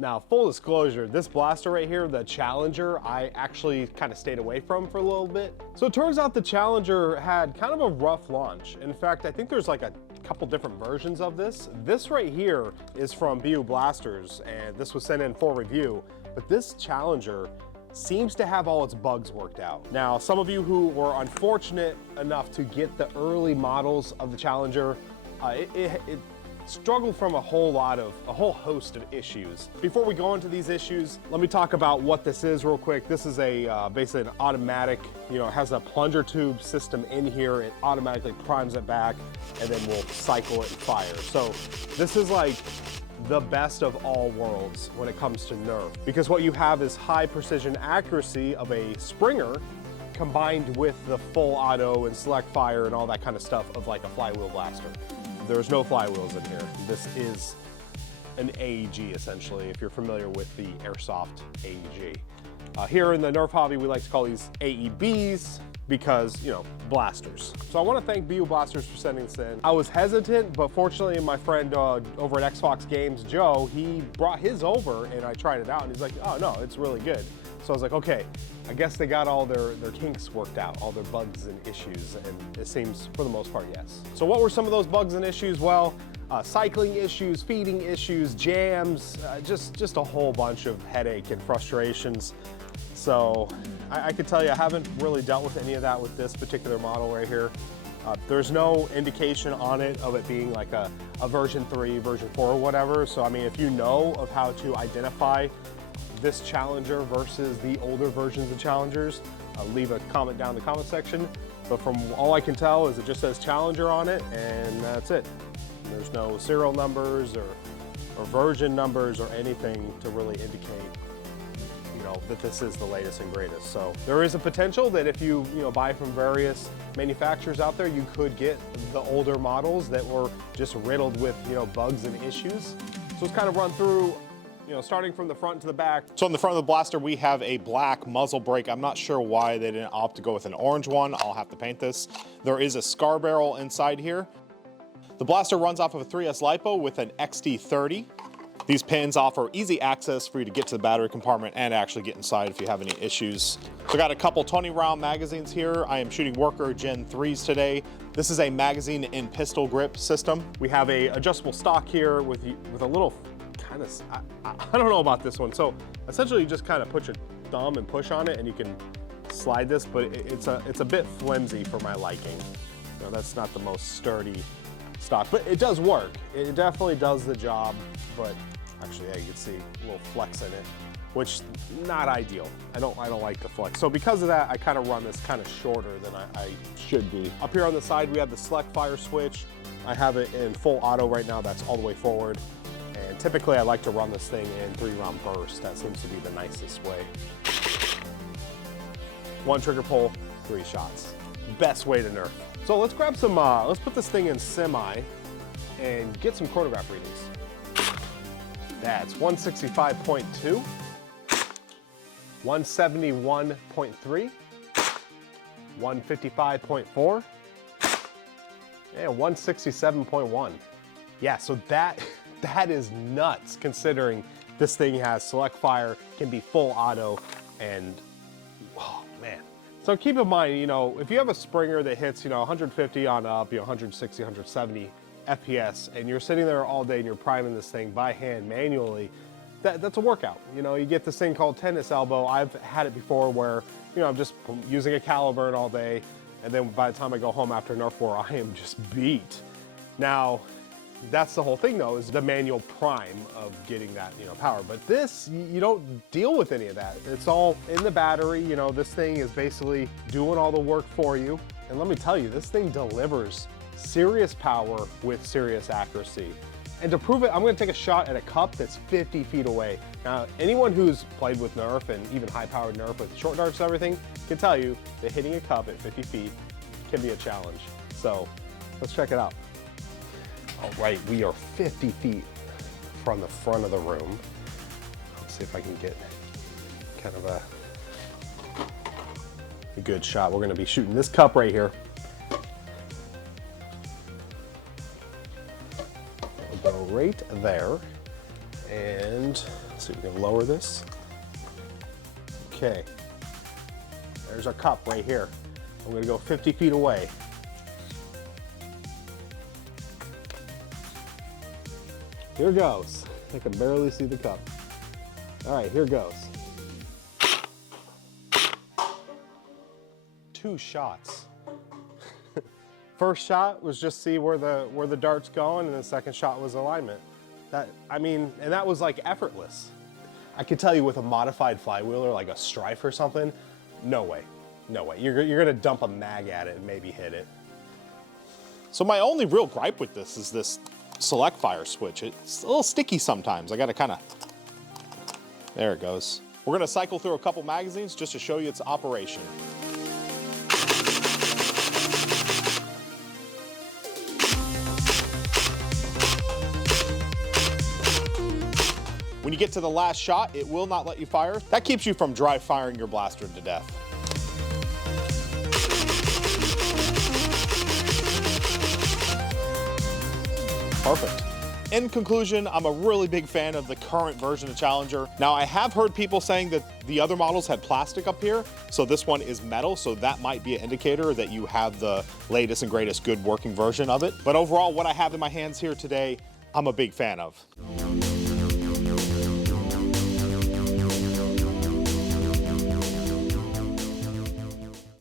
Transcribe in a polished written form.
Now, full disclosure, this blaster right here, the Challenger, I actually kind of stayed away from for a little bit. So it turns out the Challenger had kind of a rough launch. In fact, I think there's like a couple different versions of this. This right here is from BU Blasters, and this was sent in for review. But this Challenger seems to have all its bugs worked out. Now, some of you who were unfortunate enough to get the early models of the Challenger, it struggled from a whole host of issues. Before we go into these issues, let me talk about what this is real quick. This is a basically an automatic, it has a plunger tube system in here. It automatically primes it back and then will cycle it and fire. So this is like the best of all worlds when it comes to Nerf, because what you have is high precision accuracy of a Springer combined with the full auto and select fire and all that kind of stuff of like a flywheel blaster. There's no flywheels in here. This is an AEG essentially, if you're familiar with the Airsoft AEG. Here in the Nerf hobby, we like to call these AEBs because, blasters. So I want to thank BU Blasters for sending this in. I was hesitant, but fortunately my friend over at Xbox Games, Joe, he brought his over and I tried it out and he's like, oh no, it's really good. So I was like, okay, I guess they got all their kinks worked out, all their bugs and issues, and it seems for the most part, yes. So what were some of those bugs and issues? Well, cycling issues, feeding issues, jams, just a whole bunch of headache and frustrations. So I could tell you I haven't really dealt with any of that with this particular model right here. There's no indication on it of it being like a version 3, version 4 or whatever. So I mean, if you know of how to identify this Challenger versus the older versions of Challengers, leave a comment down in the comment section. But from all I can tell is it just says Challenger on it and that's it. There's no serial numbers or version numbers or anything to really indicate that this is the latest and greatest. So there is a potential that if you buy from various manufacturers out there, you could get the older models that were just riddled with bugs and issues. So let's kind of run through starting from the front to the back. So on the front of the blaster, we have a black muzzle brake. I'm not sure why they didn't opt to go with an orange one. I'll have to paint this. There is a scar barrel inside here. The blaster runs off of a 3S LiPo with an XT30. These pins offer easy access for you to get to the battery compartment and actually get inside if you have any issues. So I got a couple 20-round magazines here. I am shooting Worker Gen 3s today. This is a magazine in pistol grip system. We have a adjustable stock here with a little kind of, I don't know about this one. So essentially you just kind of put your thumb and push on it and you can slide this, but it's a bit flimsy for my liking. That's not the most sturdy stock, but it does work. It definitely does the job, but actually, yeah, you can see a little flex in it, which not ideal. I don't like the flex. So because of that, I kind of run this kind of shorter than I should be. Up here on the side, we have the select fire switch. I have it in full auto right now. That's all the way forward. And typically I like to run this thing in 3-round bursts. That seems to be the nicest way. 1 trigger pull, 3 shots. Best way to Nerf. So let's grab some, let's put this thing in semi and get some chronograph readings. That's 165.2, 171.3, 155.4, and 167.1. Yeah, so that is nuts considering this thing has select fire, can be full auto, and oh man. So keep in mind, if you have a Springer that hits, 150 on up, 160, 170 FPS, and you're sitting there all day and you're priming this thing by hand manually, that's a workout. You get this thing called tennis elbow. I've had it before where, I'm just using a caliburn all day, and then by the time I go home after Nerf war, I am just beat. Now, that's the whole thing though, is the manual prime of getting that, power. But this, you don't deal with any of that. It's all in the battery. This thing is basically doing all the work for you. And let me tell you, this thing delivers serious power with serious accuracy. And to prove it, I'm gonna take a shot at a cup that's 50 feet away. Now, anyone who's played with Nerf and even high-powered Nerf with short darts and everything can tell you that hitting a cup at 50 feet can be a challenge. So let's check it out. All right, we are 50 feet from the front of the room. Let's see if I can get kind of a good shot. We're gonna be shooting this cup right here. We'll go right there. And so we can lower this. Okay, there's our cup right here. I'm gonna go 50 feet away. Here goes. I can barely see the cup. All right, here goes. 2 shots. First shot was just see where the dart's going, and the second shot was alignment. And that was like effortless. I could tell you with a modified flywheeler, like a Strife or something, no way, no way. You're gonna dump a mag at it and maybe hit it. So my only real gripe with this is this select fire switch. It's a little sticky sometimes. I gotta kinda, there it goes. We're gonna cycle through a couple magazines just to show you its operation. When you get to the last shot, it will not let you fire. That keeps you from dry firing your blaster to death. Perfect. In conclusion, I'm a really big fan of the current version of Challenger. Now, I have heard people saying that the other models had plastic up here, so this one is metal, so that might be an indicator that you have the latest and greatest good working version of it. But overall, what I have in my hands here today, I'm a big fan of.